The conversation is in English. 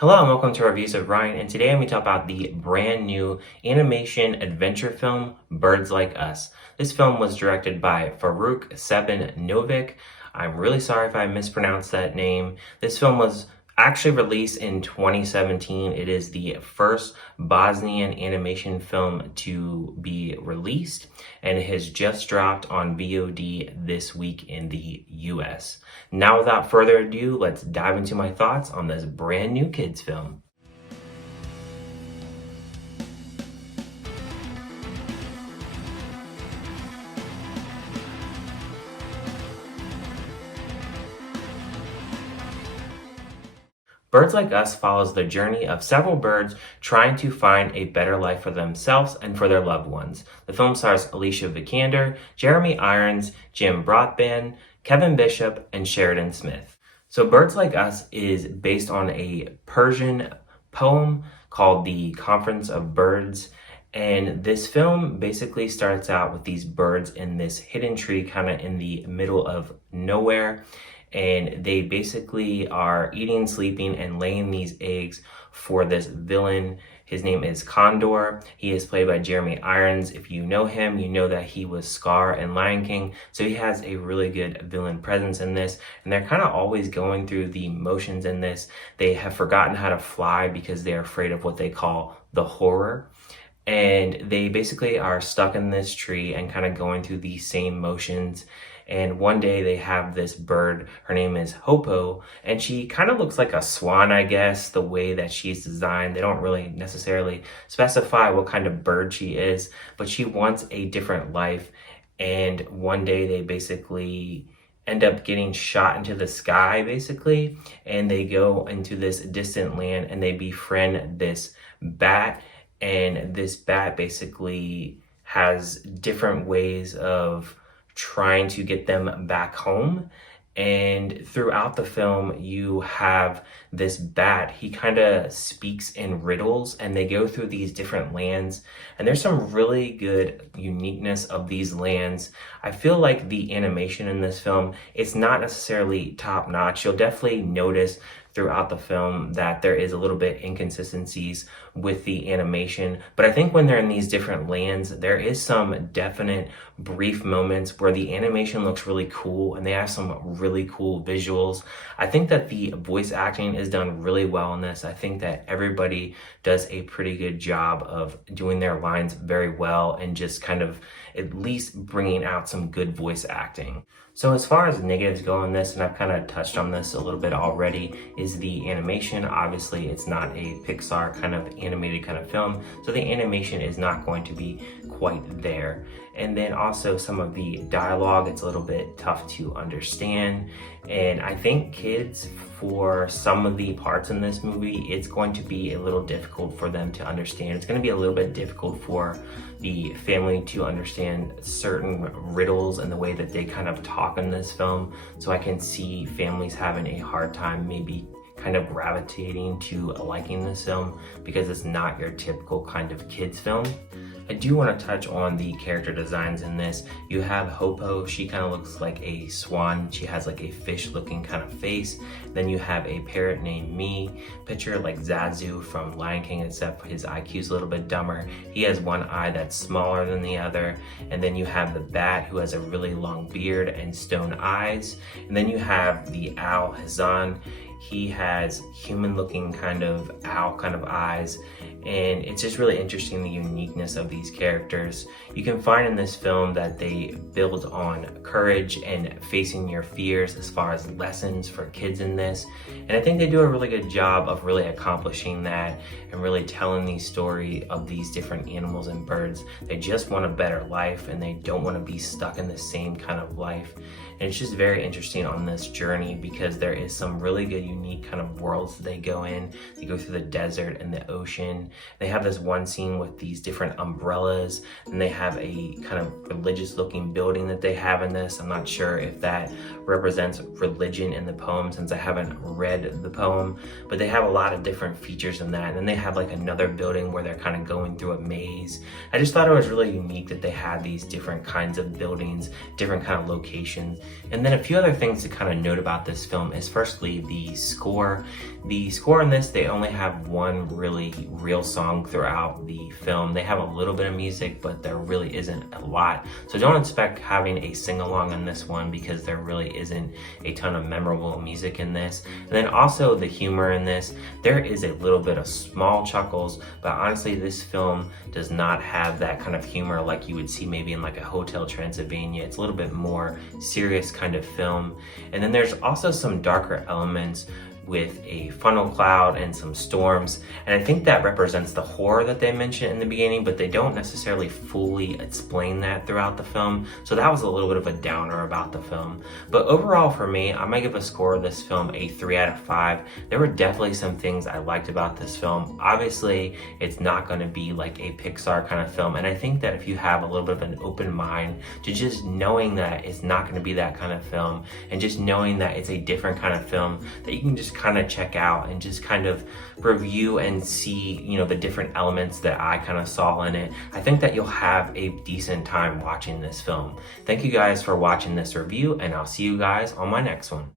Hello and welcome to Reviews of Ryan, and today I'm going to talk about the brand new animation adventure film Birds Like Us. This film was directed by Farouk Sebin-Novic. I'm really sorry if I mispronounced that name. This film was actually released in 2017. It is the first Bosnian animation film to be released, and it has just dropped on VOD this week in the US. Now, without further ado, let's dive into my thoughts on this brand new kids film. Birds Like Us follows the journey of several birds trying to find a better life for themselves and for their loved ones. The film stars Alicia Vikander, Jeremy Irons, Jim Broadbent, Kevin Bishop, and Sheridan Smith. So Birds Like Us is based on a Persian poem called The Conference of Birds. And this film basically starts out with these birds in this hidden tree kind of in the middle of nowhere, and they basically are eating, sleeping, and laying these eggs for this villain. His name is Condor. He is played by Jeremy Irons. If you know him, you know that he was Scar in Lion King. So he has a really good villain presence in this. And they're kind of always going through the motions in this. They have forgotten how to fly because they're afraid of what they call the horror. And they basically are stuck in this tree and kind of going through these same motions. And one day they have this bird, her name is Hopo, and she kind of looks like a swan, I guess, the way that she's designed. They don't really necessarily specify what kind of bird she is, but she wants a different life. And one day they basically end up getting shot into the sky, basically, and they go into this distant land and they befriend this bat. And this bat basically has different ways of trying to get them back home. And throughout the film, you have this bat. He kind of speaks in riddles, and they go through these different lands. And there's some really good uniqueness of these lands. I feel like the animation in this film, it's not necessarily top notch. You'll definitely notice throughout the film that there is a little bit inconsistencies with the animation. But I think when they're in these different lands, there is some definite brief moments where the animation looks really cool and they have some really cool visuals. I think that the voice acting is done really well in this. I think that everybody does a pretty good job of doing their lines very well and just kind of at least bringing out some good voice acting. So as far as negatives go in this, and I've kind of touched on this a little bit already, is the animation. Obviously, it's not a Pixar kind of animated kind of film, so the animation is not going to be quite there. And then also some of the dialogue, it's a little bit tough to understand. And I think kids, for some of the parts in this movie, it's going to be a little difficult for them to understand. It's going to be a little bit difficult for the family to understand certain riddles and the way that they kind of talk in this film. So I can see families having a hard time maybe kind of gravitating to liking this film because it's not your typical kind of kids film. I do want to touch on the character designs in this. You have Hopo, she kind of looks like a swan. She has like a fish looking kind of face. Then you have a parrot named Me. Picture like Zazu from Lion King, except his IQ's a little bit dumber. He has one eye that's smaller than the other. And then you have the bat, who has a really long beard and stone eyes. And then you have the owl, Hazan. He has human looking kind of owl kind of eyes, and it's just really interesting the uniqueness of these characters. You can find in this film that they build on courage and facing your fears as far as lessons for kids in this, and I think they do a really good job of really accomplishing that and really telling the story of these different animals and birds. They just want a better life and they don't want to be stuck in the same kind of life. And it's just very interesting on this journey because there is some really good unique kind of worlds that they go in. They go through the desert and the ocean. They have this one scene with these different umbrellas, and they have a kind of religious looking building that they have in this. I'm not sure if that represents religion in the poem since I haven't read the poem, but they have a lot of different features in that. And then they have like another building where they're kind of going through a maze. I just thought it was really unique that they had these different kinds of buildings, different kind of locations, And then a few other things to kind of note about this film is firstly the score. The score in this, they only have one really real song throughout the film. They have a little bit of music, but there really isn't a lot. So don't expect having a sing-along on this one because there really isn't a ton of memorable music in this. And then also the humor in this, there is a little bit of small chuckles, but honestly this film does not have that kind of humor like you would see maybe in like a Hotel Transylvania. It's a little bit more serious kind of film. And then there's also some darker elements with a funnel cloud and some storms. And I think that represents the horror that they mentioned in the beginning, but they don't necessarily fully explain that throughout the film. So that was a little bit of a downer about the film. But overall for me, I might give a score of this film a 3 out of 5. There were definitely some things I liked about this film. Obviously, it's not gonna be like a Pixar kind of film. And I think that if you have a little bit of an open mind to just knowing that it's not gonna be that kind of film, and just knowing that it's a different kind of film that you can just kind of check out and just kind of review and see, you know, the different elements that I kind of saw in it, I think that you'll have a decent time watching this film. Thank you guys for watching this review, and I'll see you guys on my next one.